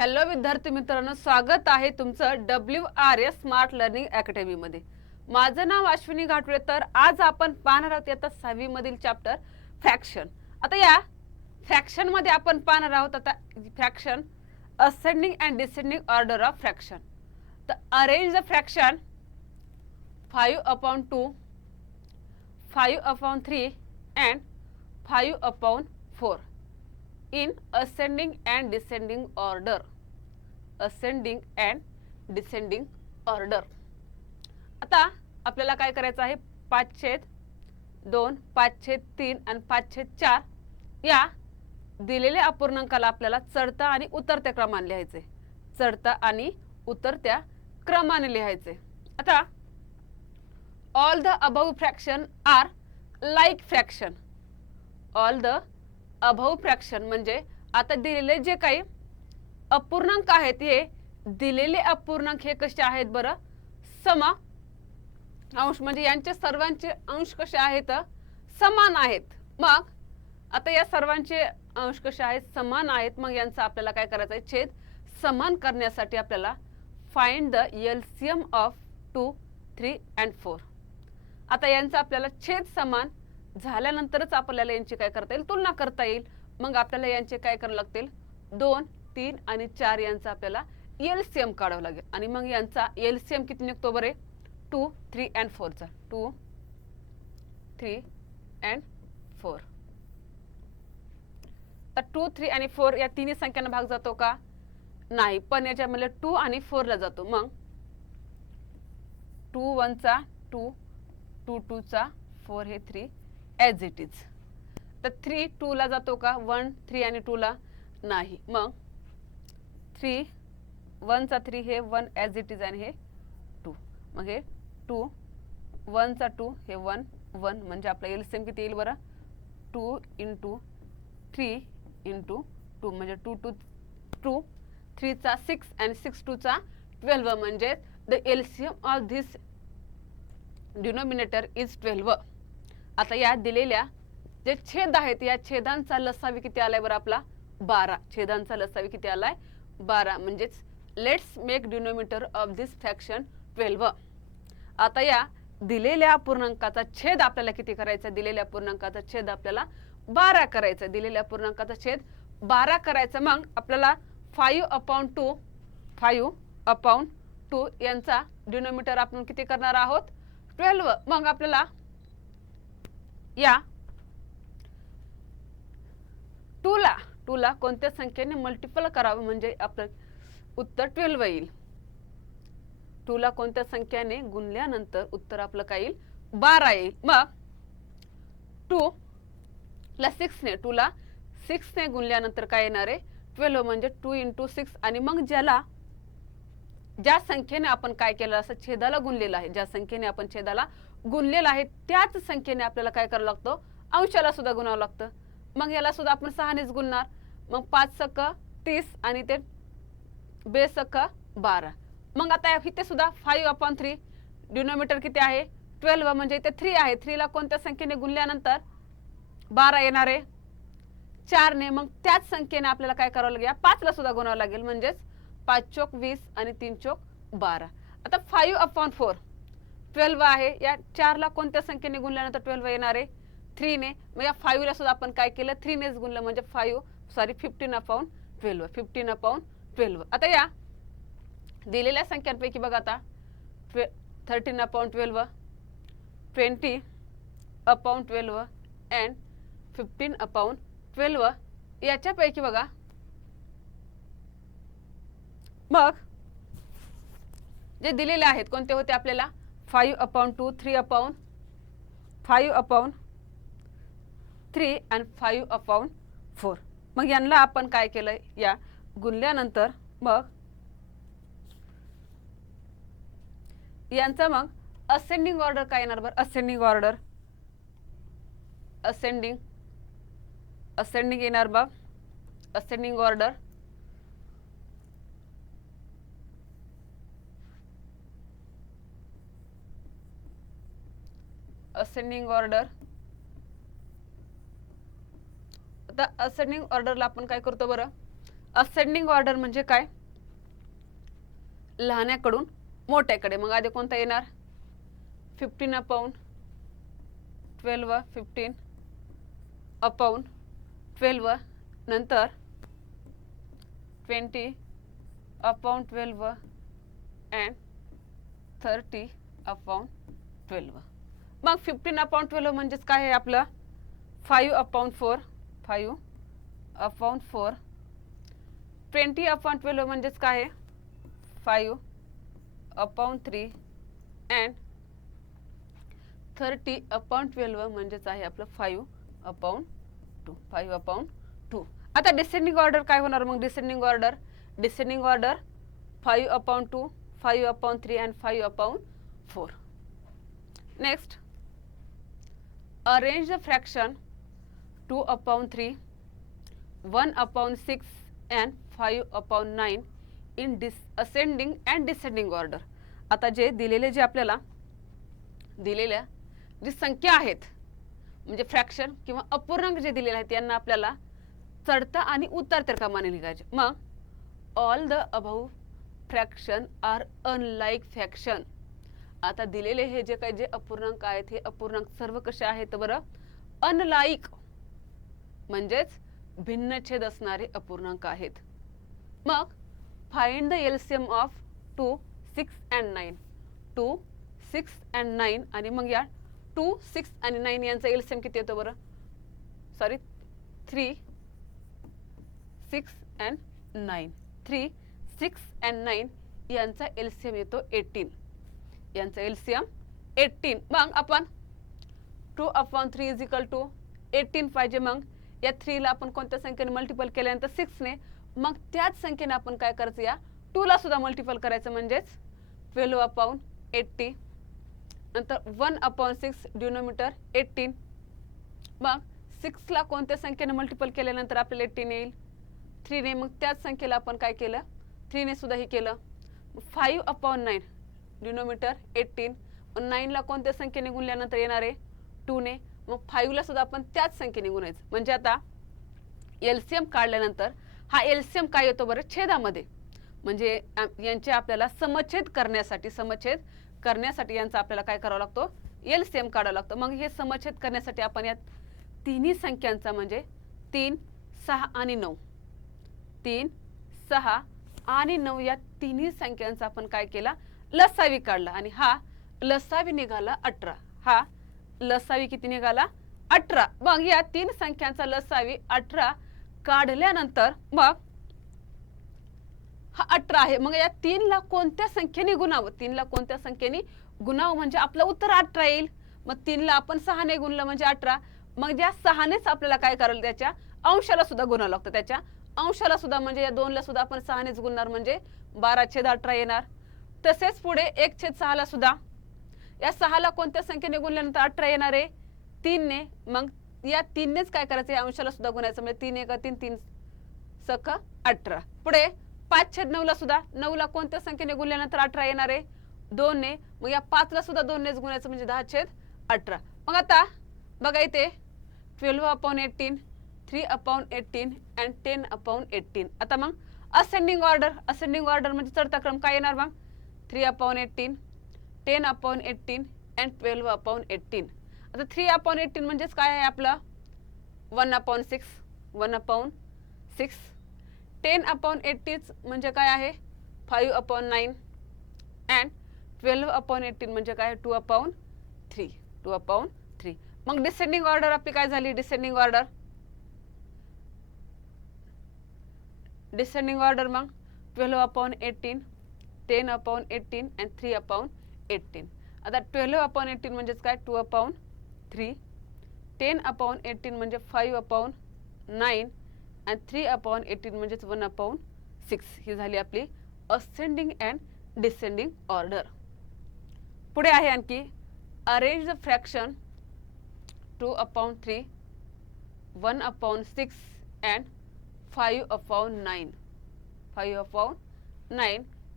Hello विद्यार्थी मित्रांनो, स्वागत आहे तुमचं WRS स्मार्ट लर्निंग अकॅडमी मध्ये। माझं नाव अश्विनी घाटुळे। तर आज आपण पाहणार आहोत आता 6वी मधील चॅप्टर फ्रॅक्शन। आता या फ्रॅक्शन मध्ये आपण पाहणार आहोत आता fraction ascending and descending order of fraction. तर arrange the fraction 5/2, 5/3 and 5/4 in ascending and descending order. Ascending and descending order. आता आपल्याला काय करायचं आहे, 5/2, 5/3 आणि 5/4 या दिलेल्या अपूर्णांकाला आपल्याला चढता आणि उतरत्या क्रमाने लिहायचे। चढता आणि उतरत्या क्रमाने लिहायचे। आता all the above fraction are like fraction. all the above fraction म्हणजे आता दिलेले जे काही अपूर्णांक आहेत, हे दिलेले अपूर्णांक हे कसे आहेत बरं, सम अंश म्हणजे यांचे सर्वांचे अंश कसे आहेत, समान आहेत। मग आता या सर्वांचे अंश कसे आहेत, समान आहेत। मग यांचा आपल्याला काय करायचं आहे, छेद समान करण्यासाठी आपल्याला find the LCM of 2, 3 and 4। आता यांचा आपल्याला छेद समान झाल्यानंतरच आपल्याला यांची काय करता येईल, तुलना करता येईल। मग आपल्याला यांचे काय करावे लागतील, 2, 3 आणि 4 यांचा आपल्याला एलसीएम काढावा लागेल। आणि मग यांचा एलसीएम किती निघतो बरे, 2, 3 and 4 चा 2, 3 and 4। तर 2, 3 आणि 4 या तिन्ही संख्यांना भाग जातो का, नाही, पण याच्यामध्ये 2 आणि 4 ला जातो। मग 2 1 चा 2, 2 2 चा 4 हे 3 ॲज इट इज। तर 3 2 ला जातो का, 1 3 आणि 2 ला नाही। मग 3 1 चा 3 हे 1 ॲज इट इज आणि हे 2। मग हे 2 1 चा 2 हे 1 1 म्हणजे आपला एलसीएम किती येईल बरं, 2 × 3 × 2 म्हणजे 2 2 2 3 चा 6 आणि 6 2 चा 12 म्हणजे the LCM of this denominator is 12। आता या दिलेल्या जे छेद आहेत, या छेदांचा लसावी किती आलाय बरं आपला, 12। छेदांचा लसावी किती आलाय, 12। म्हणजेच let's make denominator of this fraction 12। आता या दिलेल्या पूर्णांकाचा छेद आपल्याला किती करायचा, दिलेल्या पूर्णांकाचा छेद आपल्याला 12 करायचा। दिलेल्या पूर्णांकाचा छेद 12 करायचा। मग आपल्याला 5/2, 5/2 यांचा डिनोमिनेटर आपण किती करणार आहोत, 12। मग आपल्याला या 2 ला कोणत्या संख्येने मल्टिपल करावे म्हणजे आपलं उत्तर 12 येईल। 2 ला कोणत्या संख्येने गुणल्यानंतर उत्तर आपलं काय येईल, 12 येईल। मग 2 ला 6 ने 2 ला 6 ने गुणल्यानंतर काय येणार आहे, 12 म्हणजे 2 × 6। आणि मग ज्या संख्येने आपण काय केलं, असं छेदाला गुणलेलं आहे, ज्या संख्येने आपण छेदाला गुणलेलं आहे त्याच संख्येने आपल्याला काय करावं लागतं, अंशाला सुद्धा गुणावं लागतं। मग याला सुद्धा आपण 6 नेच गुणणार। मग 5 सक 30 आणि ते 2 सक 12। मग आता इथे सुद्धा 5/3 डिनोमिनेटर किती आहे, 12 म्हणजे इथे 3 आहे। 3 ला कोणत्या संख्येने गुणल्यानंतर 12 येणार आहे, 4 ने। मग त्याच संख्येने आपल्याला काय करावं लागेल, 5 ला सुद्धा गुणावं लागेल। म्हणजेच 5 चोक 20 आणि 3 चोक 12। आता 5/4 12 आहे। या 4 ला कोणत्या संख्येने गुणल्यानंतर 12 येणार आहे, 3 ने। मग या 5 ला सुद्धा आपण काय केलं, 3 नेच गुणलं म्हणजे 15/12 15/12। आता या दिलेल्या संख्यांपैकी बघा आता 13/12, 20/12 and 15/12 याच्यापैकी बघा, मग जे दिलेले आहेत कोणते होते आपल्याला, 5/2, 5/3 आणि 5/4। मग यांना आपण काय केलं, या गुणल्यानंतर मग यांचा मग असेंडिंग ऑर्डर काय येणार बरं, असेंडिंग ऑर्डर असेंडिंग येणार बघ, असेंडिंग ऑर्डर असेंडिंग ऑर्डर। आता असेंडिंग ऑर्डरला आपण काय करतो बरं, असेंडिंग ऑर्डर म्हणजे काय, लहान्याकडून मोठ्याकडे. मग आधी कोणता येणार, 15/12 15 अपॉन 12 नंतर 20/12 अँड 30/12. मग 15/12 म्हणजेच काय आहे आपलं 5/4 5/4. 20/12 म्हणजेच काय आहे 5/3 अँड 30/12 म्हणजेच आहे आपलं 5/2 5/2. आता डिसेंडिंग ऑर्डर काय होणार, मग descending order 5/2 5/3 and 5/4. Next, arrange the fraction 2/3 1/6 and 5/9 in ascending and descending order. आता जे दिलेले जे आपल्याला दिलेल्या जी संख्या आहेत म्हणजे फ्रॅक्शन किंवा अपूर्णांक जे दिलेले आहेत यांना आपल्याला चढता आणि उतरत्या क्रमाने लिहायचे. मग all the above fraction are unlike fraction. आता दिलेले हे जे काही जे अपूर्णांक आहेत हे अपूर्णांक सर्व कसे आहेत बरं, अनलाइक म्हणजेच भिन्नछेद असणारे अपूर्णांक आहेत. मग find the LCM of 2 6 and 9 2 6 and 9 आणि मग या 2 6 आणि 9 यांचा एलसीएम किती येतो बरं, सॉरी 3 6 and 9 3 6 and 9 यांचा एलसीएम येतो 18. यांचा एलसीएम 18. मग आपण 2/3 इज इक्वल टू 18 पाहिजे. मग या 3 ला आपण कोणत्या संख्येने मल्टिपल केल्यानंतर 6 ने, मग त्याच संख्येने आपण काय करायचं या 2 ला सुद्धा मल्टिपल करायचं म्हणजेच 12/80. नंतर 1/6 डिनोमिनेटर 18. मग 6 ला कोणत्या संख्येने मल्टिपल केल्यानंतर आपल्याला 18 येईल 3 ने, मग त्याच संख्येला आपण काय केलं 3 ने सुद्धा हे केलं. 5/9 डिनोमिनेटर 18. 9 ला कोणत्या संख्येने गुणल्यानंतर येणार आहे 2 ने, मग 5 ला सुद्धा आपण त्याच संख्येने गुणायचं. म्हणजे आता एलसीएम काढल्यानंतर हा एलसीएम काय येतो बरं छेदामध्ये, म्हणजे यांचे आपल्याला समछेद करण्यासाठी यांचा आपल्याला काय करावं लागतो एलसीएम काढावा लागतो. मग हे समछेद करण्यासाठी आपण या तिन्ही संख्यांचा म्हणजे 3 6 आणि 9 3 6 आणि 9 या तिन्ही संख्यांचा आपण काय केला लसावी काढला आणि हा लसावी निघाला 18. हा लसावी किती निघाला 18. मग या तीन संख्यांचा लसावी 18 काढल्यानंतर मग हा 18 आहे. मग या 3 ला कोणत्या संख्येने गुणावं 3 ला कोणत्या संख्येने गुणावं म्हणजे आपलं उत्तर 18 येईल. मग 3 ला आपण 6 ने गुणलं म्हणजे 18. मग ज्या 6 नेच आपल्याला काय करायला त्याच्या अंशाला सुद्धा गुणावं लागतं. त्याच्या अंशाला सुद्धा म्हणजे या 2 ला सुद्धा आपण 6 नेच गुणणार म्हणजे 12/18 येणार. तसेच पुढे 1/6 ला सुद्धा या 6 ला कोणत्या संख्येने गुणल्यानंतर 18 येणार आहे 3 ने. मग या 3 नेच काय करायचं या अंशाला सुद्धा गुणायचं म्हणजे 3 1 3 3 6 18. पुढे 5/9 ला सुद्धा 9 ला कोणत्या संख्येने गुणल्यानंतर 18 येणार आहे 2 ने. मग या 5 ला सुद्धा 2 नेच गुणायचं म्हणजे 10/18. मग आता बघा इथे 12/18 3/18 अँड 10/18. आता मग असेंडिंग ऑर्डर म्हणजे चढता क्रम काय येणार मग 3/18 10/18 अँड 12/18. आता 3/18 म्हणजेच काय आहे आपलं 1/6 1/6. 10/18 म्हणजे काय आहे 5/9 अँड 12/18 म्हणजे काय 2/3. मग डिसेंडिंग ऑर्डर आपली काय झाली डिसेंडिंग ऑर्डर मग 12/18 10/18 अँड 3/18. आता 12/18 म्हणजेच काय 2/3. 10/18 म्हणजे 5/9 अँड 3/18 म्हणजेच 1/6. ही झाली आपली असेंडिंग अँड डिसेंडिंग ऑर्डर. पुढे आहे आणखी arrange the fraction 2/3 1/6 and 5/9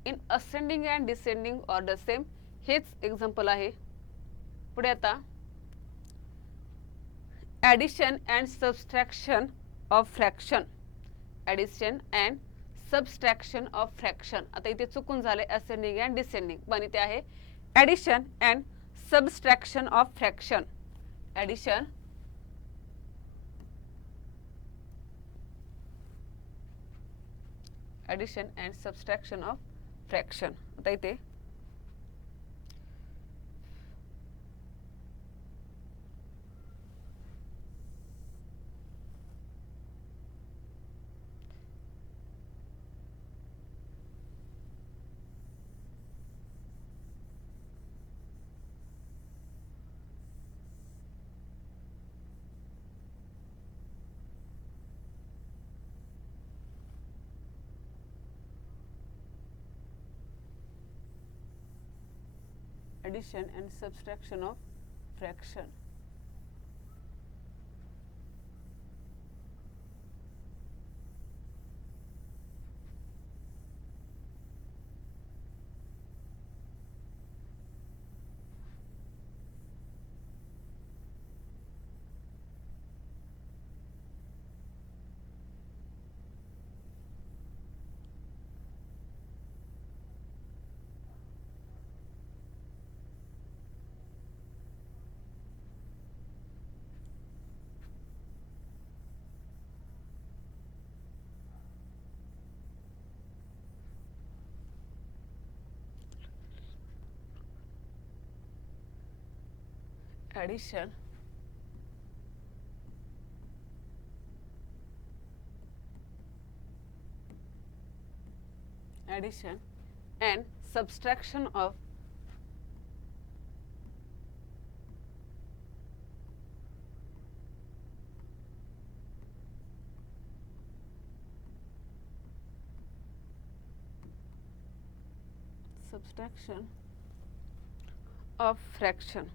in ascending and descending order. Same हेच एक्झाम्पल आहे. पुढे आता addition and subtraction of fraction addition and subtraction of fraction. आता इथे चुकून झालंय असेंडिंग अँड डिसेंडिंग, पण इथे आहे addition and subtraction of fraction. Addition and subtraction of fraction. आता इथे addition and subtraction of fraction. Addition and subtraction of fraction of fraction.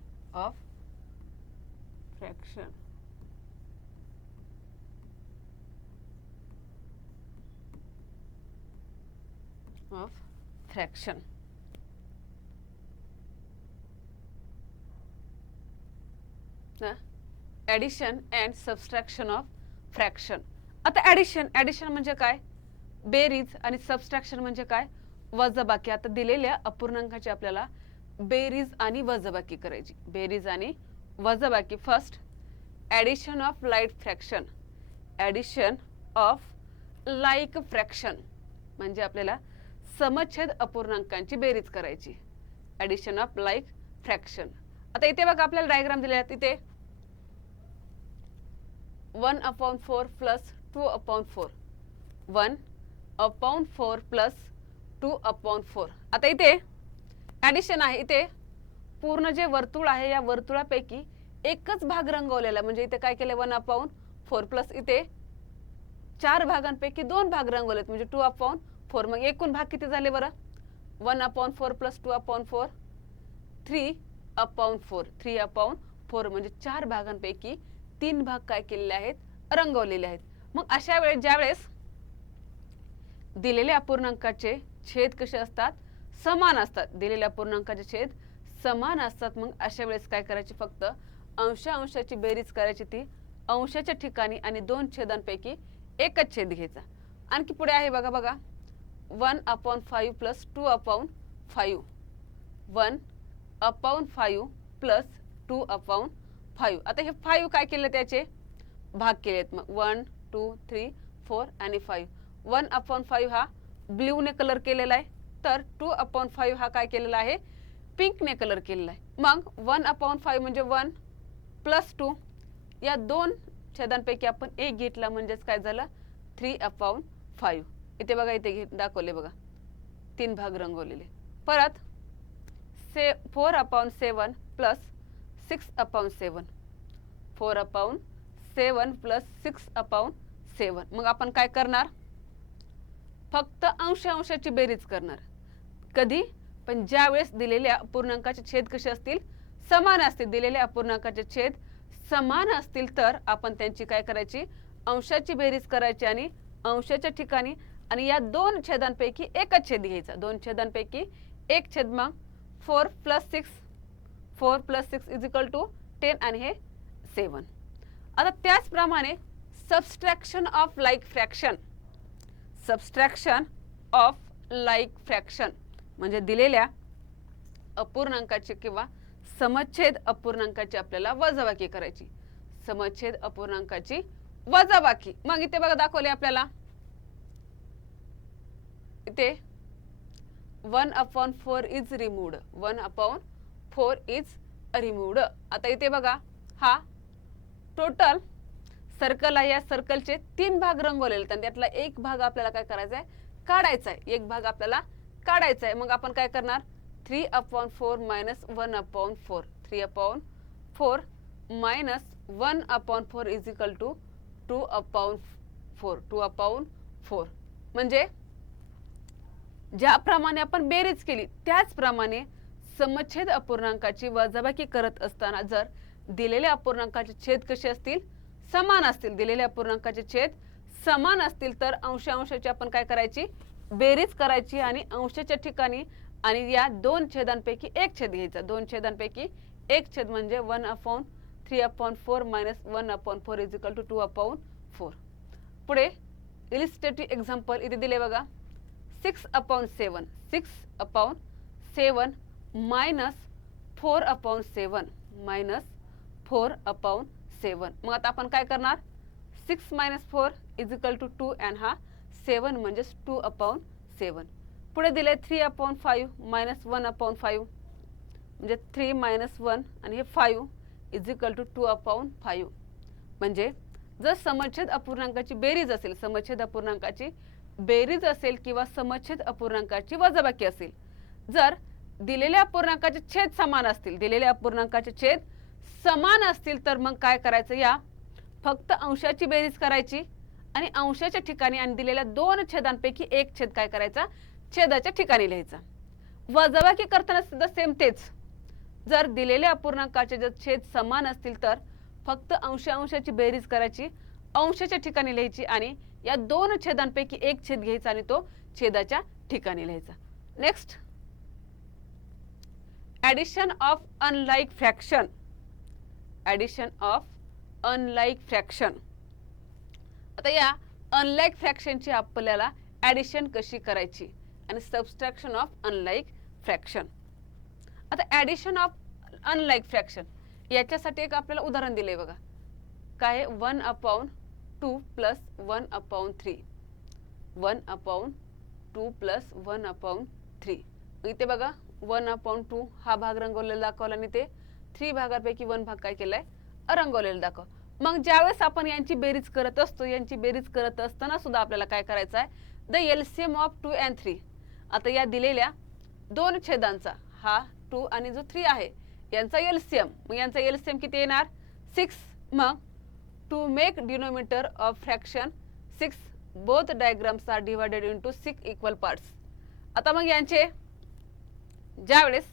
Of fraction. Addition and subtraction of fraction. आता addition म्हणजे काय, बेरीज, आणि सबस्ट्रॅक्शन म्हणजे काय, वजाबाकी. आता दिलेल्या अपूर्णांकाची आपल्याला बेरीज आणि वजाबाकी करायची. बेरीज आणि वजाबाकी. First addition of light fraction. Addition of like fraction म्हणजे आपल्याला समछेद अपूर्णांकांची बेरीज करायची. Addition of like fraction. आता इथे बघा आपल्याला डायग्राम दिले आहेत. इथे 1/4 प्लस 2/4. 1/4 प्लस 2/4. आता इथे ॲडिशन आहे. इथे पूर्ण जे वर्तुळ आहे या वर्तुळापैकी एकच भाग रंगवलेला, म्हणजे इथे काय केलं 1/4 प्लस इथे 4 भागांपैकी 2 भाग रंगवलेत म्हणजे 2/4. मग एकूण भाग किती झाले बरं, 1/4 प्लस 2/4 3/4. 3/4 म्हणजे 4 भागांपैकी 3 भाग काय केलेले आहेत, रंगवलेले आहेत. मग अशा वेळेस ज्यावेळेस दिलेल्या अपूर्णांकाचे छेद कसे असतात, समान असतात. दिलेल्या अपूर्णांकाचे छेद समान असतात. मग अशा वेळेस काय करायचे, फक्त अंशाची बेरीज करायची. ती अंशाच्या ठिकाणी आणि 2 छेदांपैकी एकच छेद घ्यायचा. आणखी पुढे आहे बघा 1/5 प्लस 2/5. 1/5 प्लस 2/5. आता हे 5 काय केले, त्याचे भाग केलेत. मग 1 2 3 4 आणि 5. 1/5 हा ब्ल्यूने कलर केलेला आहे, तर 2/5 हा काय केलेला आहे, पिंकने कलर केलेला आहे. मग 1/5 म्हणजे 1 प्लस 2, या 2 छेदांपैकी आपण एक घेतला म्हणजेच काय झालं 3/5. इथे बघा, इथे दाखवले बघा 3 भाग रंगवलेले. परत 4/7 प्लस 6/7. 4/7 प्लस 6/7. मग आपण काय करणार, फक्त अंशाची बेरीज करणार. कधी पण ज्यावेळेस दिलेल्या अपूर्णांकाचे छेद कसे असतील, समान असतील. दिलेल्या अपूर्णांकाचे छेद समान असतील तर आपण त्यांची काय करायची, अंशाची बेरीज करायची आणि अंशाच्या ठिकाणी आणि या 2 छेदांपैकी एकच छेद घ्यायचा. 2 छेदांपैकी एक छेद. मग 4 प्लस 6 इज इक्वल टू 10 आणि हे 7. आता त्याचप्रमाणे subtraction of like fraction. Subtraction of like fraction म्हणजे दिलेल्या अपूर्णांकाची किंवा समच्छेद अपूर्णांकाची आपल्याला वजाबाकी करायची. समच्छेद अपूर्णांकाची वजाबाकी. मग इथे बघा दाखवले आपल्याला इथे 1/4 इज रिमूव्ड. 1/4 is removed. आता इथे बघा हा टोटल सर्कल आहे. या सर्कलचे 3 भाग रंगवलेले आहेत. त्यातला एक भाग आपल्याला काय करायचा आहे, काढायचा आहे. एक भाग आपल्याला काढायचा आहे. मग आपण काय करणार, 3/4 minus 1/4. 3/4 minus 1/4 is equal to 2/4. 2/4 म्हणजे ज्याप्रमाणे आपण बेरीज केली त्याचप्रमाणे समच्छेद अपूर्णांकाची वजाबाकी करत असताना जर दिलेल्या अपूर्णांकाचे छेद कसे असतील, समान असतील. दिलेल्या अपूर्णांकाचे छेद समान असतील तर अंशांशाची आपण काय करायची, बेरीज करायची आणि अंशाच्या ठिकाणी आणि या दोन छेदांपैकी एक छेद घ्यायचा. दोन छेदांपैकी एक छेद म्हणजे 1/3/4 मायनस 1/4 इज इक्वल टू 2/4. पुढे इलिस्ट्रेटिव्ह एक्झाम्पल इथे दिले बघा. 6/7. 6/7 मायनस 4/7 मायनस 4/7. मग आता आपण काय करणार, 6 minus 4 is equal to 2 and हा 7 म्हणजे 2/7. पुढे दिले 3/5 मायनस 1/5 म्हणजे 3 मायनस 1 आणि हे 5 इज इक्वल टू 2/5. म्हणजे जर समच्छेद अपूर्णांकाची बेरीज असेल, समच्छेद अपूर्णांकाची बेरीज असेल किंवा समच्छेद अपूर्णांकाची वजाबाकी असेल, जर दिलेल्या अपूर्णांकाचे छेद समान असतील, दिलेल्या अपूर्णांकाचे छेद समान असतील तर मग काय करायचं, या फक्त अंशाची बेरीज करायची आणि अंशाच्या ठिकाणी आणि दिलेल्या दोन छेदांपैकी एक छेद काय करायचा, छेदाच्या ठिकाणी लिहायचा. वजाबाकी करताना सुद्धा सेम तेच. जर दिलेल्या अपूर्णांकाचे जर छेद समान असतील तर फक्त अंशाची बेरीज करायची, अंशाच्या ठिकाणी लिहायची आणि या दोन छेदांपैकी एक छेद घ्यायचा आणि तो छेदाच्या ठिकाणी लिहायचा. Next, addition of unlike fraction. Addition of unlike fraction. आता या अनलाईक फ्रॅक्शनची आपल्याला ॲडिशन कशी करायची आणि सबस्ट्रॅक्शन ऑफ अनलाईक फ्रॅक्शन. आता ॲडिशन ऑफ अनलाईक फ्रॅक्शन याच्यासाठी एक आपल्याला उदाहरण दिलंय बघा. काय, 1/2 प्लस 1/3. 1/2 प्लस 1/3. इथे बघा 1/2 हा भाग रंगवलेला दाखवला आणि ते 3 भागांपैकी 1 भाग काय केलाय, रंगवलेला दाखव. मग ज्यावेळेस आपण यांची बेरीज करत असतो, यांची बेरीज करत असताना सुद्धा आपल्याला काय करायचं आहे, द एलसीएम ऑफ 2 and 3. आता या दिलेल्या दोन छेदांचा हा 2 आणि जो 3 आहे यांचा एलसीएम, मग यांचा एलसीएम किती येणार, 6. मग to make denominator of fraction 6 both diagrams are divided into 6 equal parts. आता मग यांचे ज्यावेळेस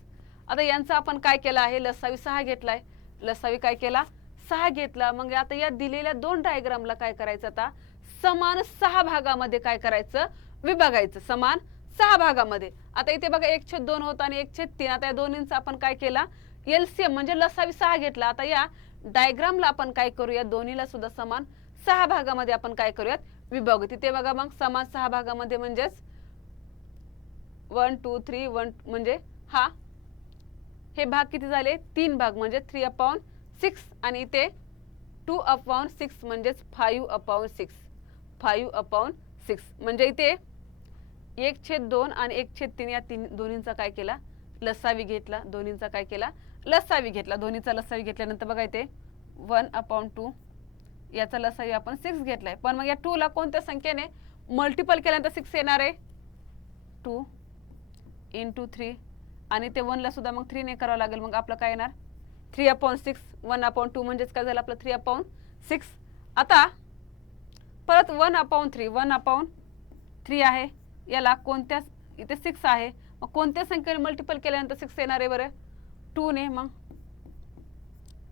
आता यांचा आपण काय केला आहे, लसावी 6 घेतलाय. लसावी काय केला, 6 घेतला. मग आता या दिलेल्या दोन डायग्रामला काय करायचं, आता समान 6 भागामध्ये काय करायचं, विभागायचं. समान 6 भागामध्ये. आता इथे बघा 1/2 होता आणि 1/3. आता या दोन्हींचा आपण काय केला, एलसीएम म्हणजे लसावी 6 घेतला. आता या डायग्रामला आपण काय करूया, दोन्हीला सुद्धा समान 6 भागामध्ये आपण काय करूयात, विभागू. तिथे बघा मग समान 6 भागामध्ये म्हणजेच 1 2 3 1 म्हणजे हा हे भाग किती झाले, 3 भाग म्हणजे 3/6 आणि इथे 2/6 म्हणजेच 5/6. 5/6 म्हणजे इथे 1/2 आणि 1/3 या दोन्हींचा काय केला, लसावी घेतला. दोन्हींचा काय केला, लसावी घेतला. दोन्हीचा लसावी घेतल्यानंतर बघा इथे 1/2 याचा लसावी आपण 6 घेतलाय. पण मग या 2 ला कोणत्या संख्येने मल्टिपल केल्यानंतर 6 येणार आहे, 2 × 3 आणि ते 1 ला सुद्धा मग 3 ने करावं लागेल. मग आपलं काय येणार, 3/6. 1/2 म्हणजेच काय झालं आपलं 3/6. आता परत 1/3. 1/3 आहे, याला कोणत्या, इथे 6 आहे, मग कोणत्या संख्येने मल्टिपल केल्यानंतर 6 येणार आहे बरं, 2 ने. मग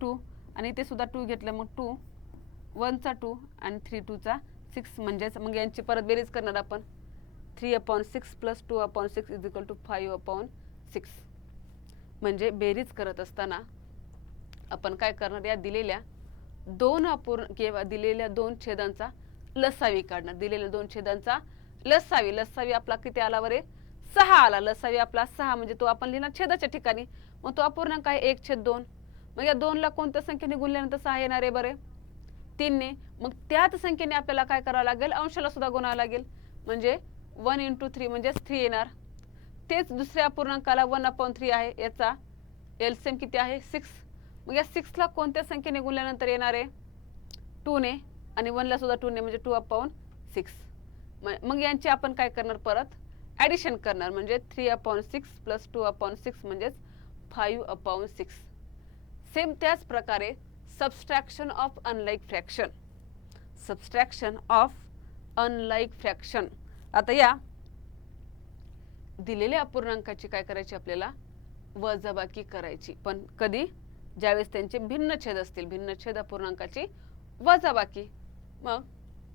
2 आणि इथे सुद्धा 2 घेतलं. मग 2 1 चा 2 आणि 3 2 चा 6 म्हणजेच मग यांची परत बेरीज करणार आपण. 3/6 प्लस 2/6 इज इक्वल टू 5/6. म्हणजे बेरीज करत असताना आपण काय करणार, या दिलेल्या दोन अपूर्ण किंवा दिलेल्या दोन छेदांचा लसावी काढणार. दिलेल्या दोन छेदांचा लसावी आपला किती आला बरे 6 आला. लसावी आपला 6 म्हणजे तो आपण लिहिणार छेदाच्या ठिकाणी. मग तो अपूर्णांक आहे 1/2. मग या 2 ला कोणत्या संख्येने गुणल्यानंतर 6 येणार आहे बरे 3 ने. मग त्याच संख्येने आपल्याला काय करावं लागेल अंशाला सुद्धा गुणावं लागेल म्हणजे 1 × 3 म्हणजे 3 येणार. तेच दुसऱ्या अपूर्णांकाला 1/3 आहे याचा एलसीएम किती आहे 6. मग या 6 ला कोणत्या संख्येने गुणल्यानंतर येणार आहे 2 ने आणि 1 ला सुद्धा 2 ने म्हणजे 2/6. मग यांची आपण काय करणार परत ॲडिशन करणार म्हणजे 3/6 + 2/6 म्हणजेच 5/6. सेम त्याच प्रकारे subtraction of unlike fraction. Subtraction of unlike fraction. आता या दिलेल्या अपूर्णांकाची काय करायची आपल्याला वजाबाकी करायची. पण कधी ज्यावेळेस त्यांचे भिन्न छेद असतील. भिन्न छेद अपूर्णांकाची वजाबाकी. मग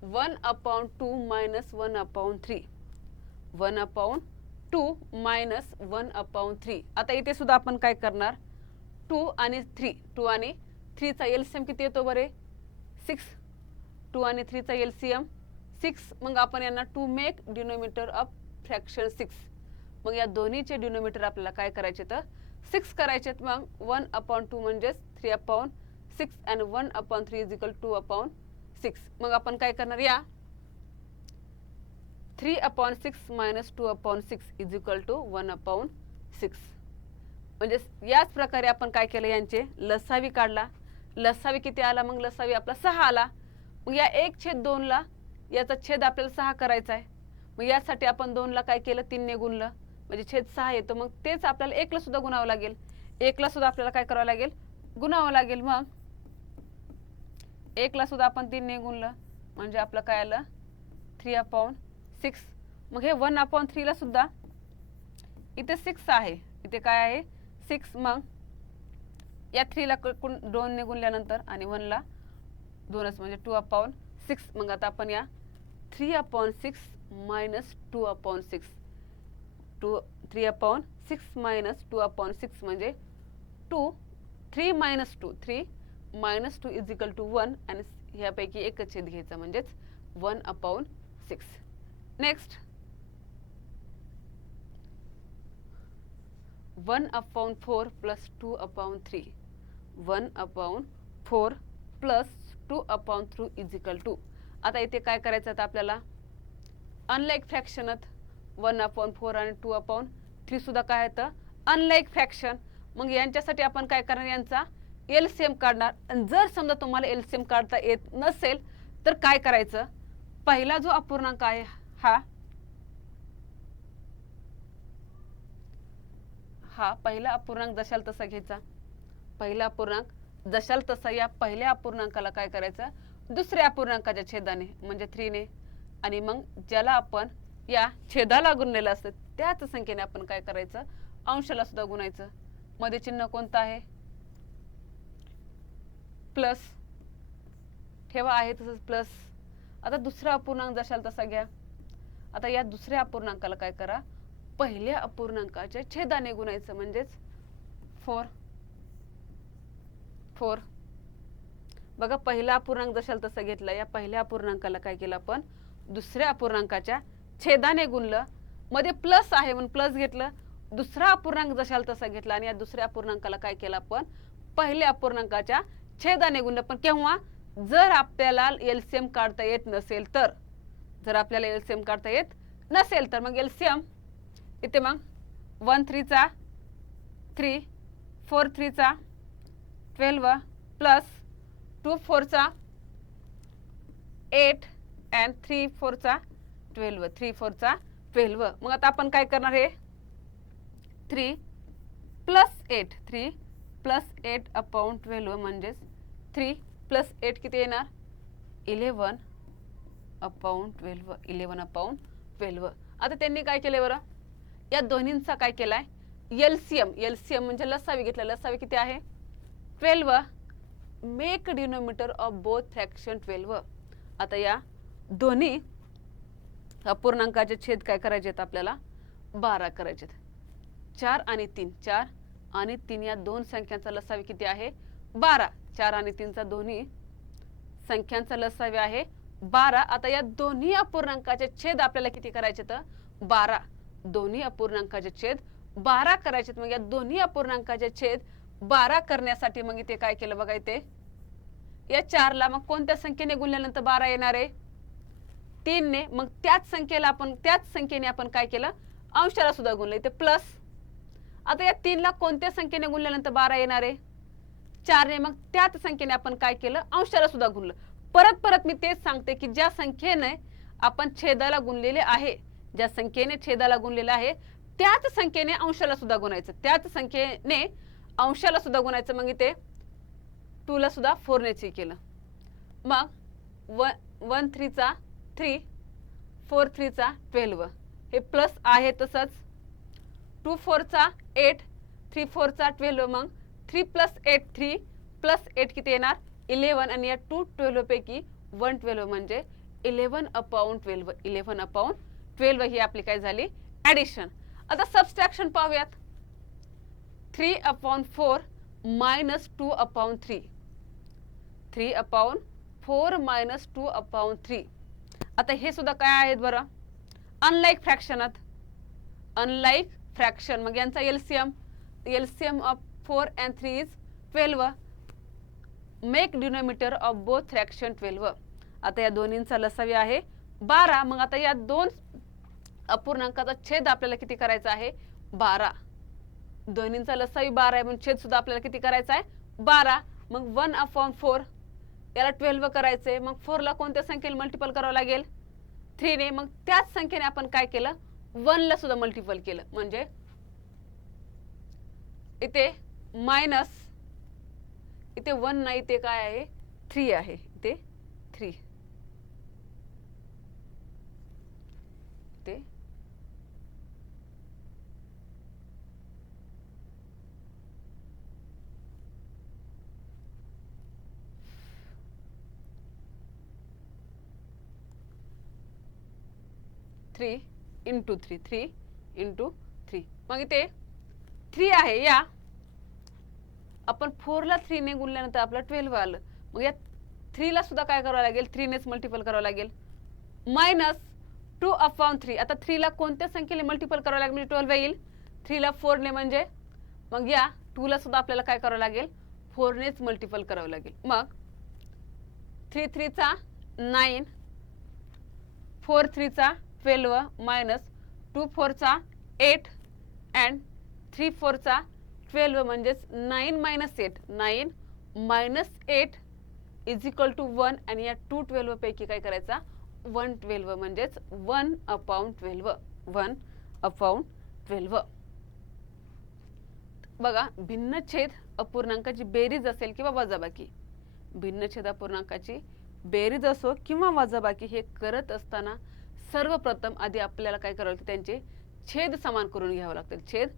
1/2 - 1/3 1/2 - 1/3. आता इथे सुद्धा आपण काय करणार 2 आणि 3 चा एलसीएम किती येतो बरे 6. 2 आणि 3 चा एलसीएम 6. मग आपण यांना to make denominator of fraction 6. मग या दोन्हीचे डिनोमिनेटर आपल्याला काय करायचे तर 6 करायचे. मग 1/2 म्हणजे 3/6 आणि 1/3 = 2/6. मग आपण काय करणार या 3/6 - 2/6 = 1/6. म्हणजे याच प्रकारे आपण काय केलं यांचे लसावी काढला. लसावी किती आला मग लसावी आपला 6 आला. मग या 1/2 ला याचा छेद आपल्याला 6 करायचा आहे. मग यासाठी आपण 2 ला काय केलं 3 ने गुणलं म्हणजे छेद 6 येतो. मग तेच आपल्याला 1 ला सुद्धा गुणावं लागेल. 1 ला सुद्धा आपल्याला काय करावं लागेल गुणावं लागेल. मग 1 ला सुद्धा आपण 3 ने गुणलं म्हणजे आपलं काय आलं 3/6. मग हे 1/3 ला सुद्धा इथे 6 आहे. इथे काय आहे 6. मग या 3 ला 2 ने गुणल्यानंतर आणि 1 ला 2च म्हणजे 2/6. मग आता आपण या 3/6 - 2/6 3/6 - 2/6 म्हणजे 3 - 2 = 1 आणि ह्यापैकी एकच छेद घ्यायचा म्हणजेच 1/6. नेक्स्ट 1/4 + 2/3 1/4 + 2/3 = आता इथे काय करायचं आता आपल्याला अनलाईक फ्रॅक्शनत 1/4 आणि 2/3 सुद्धा काय येतं अनलाईक फ्रॅक्शन. मग यांच्यासाठी आपण काय करणार यांचा एलसीएम काढणार. आणि जर समजा तुम्हाला एलसीएम काढता येत नसेल तर काय करायचं पहिला जो अपूर्णांक आहे हा पहिला अपूर्णांक जशाल तसा घ्यायचा. पहिला अपूर्णांक जशाल तसा या पहिल्या अपूर्णांकाला काय करायचं दुसऱ्या अपूर्णांकाच्या छेदाने म्हणजे 3 ने आणि मग ज्याला आपण या छेदाला गुणलेलं असतं त्याच संख्येने आपण काय करायचं अंशाला सुद्धा गुणायचं. मध्ये चिन्ह कोणतं आहे प्लस ठेवा आहे तसंच प्लस. आता दुसरा अपूर्णांक जशाल तसा घ्या. आता या दुसऱ्या अपूर्णांकाला काय करा पहिल्या अपूर्णांकाच्या छेदाने गुणायचं म्हणजेच 4. बघा पहिला अपूर्णांक जशाल तसा घेतला. या पहिल्या अपूर्णांकाला काय केलं आपण दुसऱ्या अपूर्णांकाच्या छेदाने गुणलं. मध्ये प्लस आहे म्हणून प्लस घेतलं. दुसरा अपूर्णांक जशाल तसा घेतला आणि या दुसऱ्या अपूर्णांकाला काय केलं आपण पहिल्या अपूर्णांकाच्या छेदाने गुणलं. पण केव्हा जर आपल्याला एलसीएम काढता येत नसेल तर जर आपल्याला एलसीएम काढता येत नसेल तर मग एलसीएम इथे मग 1/3 चा 3 4/3 चा 12 प्लस 2/4 चा 8 and 3/4 चा 12 3/4 चा 12. मग आता आपण काय करणार हे 3 + 8/12 म्हणजेच 3 + 8 किती येणार 11/12 11/12. आता त्यांनी काय केले बरं या दोन्हींचा काय केलाय एलसीएम म्हणजे लसावी घेतला. लसावी किती आहे 12. Make denominator of both fraction 12. आता या दोन्ही अपूर्णांकाचे छेद काय करायचे आहेत आपल्याला 12 करायचे आहेत. 4 आणि 3 या दोन संख्यांचा लसावी किती आहे 12. 4 आणि 3 चा दोन्ही संख्यांचा लसावी आहे 12. आता या दोन्ही अपूर्णांकाचे छेद आपल्याला किती करायचे तर 12. दोन्ही अपूर्णांकाचे छेद 12 करायचे. मग या दोन्ही अपूर्णांकाचे छेद 12 करण्यासाठी मग इथे काय केलं बघा, इथे या 4 ला मग कोणत्या संख्येने गुणल्यानंतर 12 येणार आहे? 3 ने. मग त्याच संख्येने आपण काय केलं, अंशाला सुद्धा गुणलं, इथे प्लस. आता या 3 ला कोणत्या संख्येने गुणल्यानंतर 12 येणार आहे? 4 ने. मग त्याच संख्येने आपण काय केलं, अंशाला सुद्धा गुणलं. परत मी तेच सांगते की ज्या संख्येने आपण छेदाला गुणलेले आहे, ज्या संख्येने छेदाला गुणलेलं आहे त्याच संख्येने अंशाला सुद्धा गुणायचं, त्याच संख्येने अंशाला सुद्धा गुणायचं. मग इथे 2 ला सुद्धा 4 ने केलं. मग 1 3 चा 3, 4 3 चा 12, हे प्लस आहे तसंच. 2 4 चा 8, 3 4 चा 12. मग 3 + 8 3 + 8 किती येणार? 11. आणि या 2 12 पैकी 1 12 म्हणजे 11/12. 11/12 ही आपली काय झाली, ऍडिशन. आता सबस्ट्रॅक्शन पाहूयात. 3/4 - 2/3. 3/4 - 2/3. आता हे सुद्धा काय आहेत बरं, अनलाईक फ्रॅक्शनात. Unlike fraction. मग यांचा LCM of 4 and 3 is 12. Make denominator of both fraction 12. आता या दोन्हींचा लसावी आहे 12. मग आता या दोन अपूर्णांकाचा छेद आपल्याला किती करायचा आहे, 12. दोन्हींचा लसावी 12 आहे म्हणून छेद सुद्धा आपल्याला किती करायचा आहे, 12. मग 1/4 याला 12 करायचंय. मग 4 ला कोणत्या संख्येने मल्टिपल करावं लागेल, 3 ने. मग त्याच संख्येने आपण काय केलं, 1 ला सुद्धा मल्टिपल केलं. म्हणजे इथे मायनस, इथे 1 नाही, इथे काय आहे, 3 आहे. इथे 3, इथे 3 × 3, 3 × 3. मग इथे 3 आहे. या आपण 4 ला 3 ने गुणल्यानंतर आपलं 12 आलं. मग या 3 ला सुद्धा काय करावं लागेल, 3 नेच मल्टिपल करावं लागेल. -2/3. आता 3 ला कोणत्या संख्येने मल्टिपल करावं लागेल म्हणजे 12 येईल. 3 ला 4 ने म्हणजे मग या 2 ला सुद्धा आपल्याला काय करावं लागेल, 4 नेच मल्टिपल करावं लागेल. मग 3 3 चा 9, 4 3 चा 12 -2 4 चा 8 and 3 4 चा 12 म्हणजेच 9 - 8. 9 - 8 = 1. आणि या 2 12 पैकी काय करायचा, 1 12 म्हणजेच 1/12. 1/12. बघा, भिन्नछेद अपूर्णांकाची बेरीज असेल किंवा वजाबाकी, भिन्नछेद अपूर्णांकाची बेरीज असो किंवा वजाबाकी हे करत असताना सर्वप्रथम आधी आपल्याला काय करावं लागतं, त्यांचे छेद समान करून घ्यावं लागतील. छेद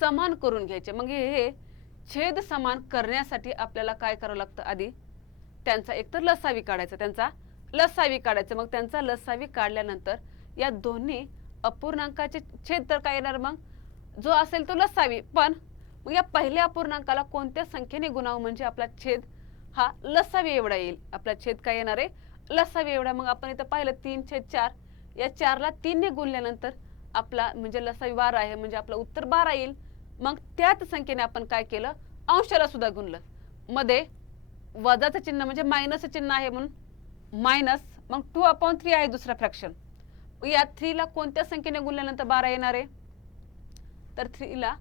समान करून घ्यायचे. मग हे छेद समान करण्यासाठी आपल्याला काय करावं लागतं, आधी त्यांचा एकतर लसावी काढायचा, मग त्यांचा लसावी काढल्यानंतर या दोन्ही अपूर्णांकाचे छेद तर काय येणार, मग जो असेल तो लसावी. पण मग या पहिल्या अपूर्णांकाला कोणत्या संख्येने गुणावं म्हणजे आपला छेद हा लसावी एवढा येईल. आपला छेद काय येणार आहे, लसावी एवढा. मग आपण इथं पाहिलं 3/4. या 4 ला 3 ने गुणल्यानंतर आपला म्हणजे लसावी 12 आहे, म्हणजे आपलं उत्तर 12 येईल. मग त्याच संख्येने आपण काय केलं, अंशाला सुद्धा गुणलं. मध्ये वजाचं चिन्ह म्हणजे मायनसचं चिन्ह आहे म्हणून मायनस. मग 2/3 आहे दुसरा फ्रॅक्शन. या 3 ला कोणत्या संख्येने गुणल्यानंतर 12 येणार आहे, तर 3 ला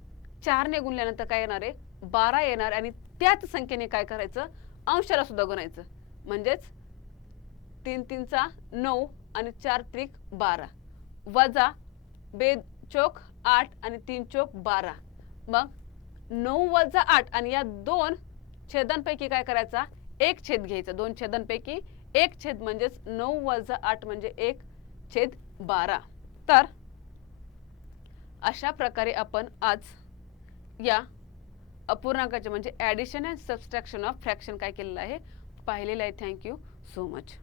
4 ने गुणल्यानंतर काय येणार आहे, 12 येणार. आणि त्याच संख्येने काय करायचं, अंशाला सुद्धा गुणायचं. म्हणजेच 3 3 चा 9 आणि 4 त्रिक 12 वजा 2 चोक 8 आणि 3 चोक 12. मग 9 वजा 8 आणि या दोन छेदांपैकी काय करायचा, एक छेद घ्यायचा. दोन छेदांपैकी एक छेद म्हणजेच 9 वजा 8 म्हणजे 1/12. तर अशा प्रकारे आपण आज या अपूर्णांकाचे म्हणजे addition and subtraction of fraction काय केलेलं आहे, पाहिलेलं आहे. Thank you so much.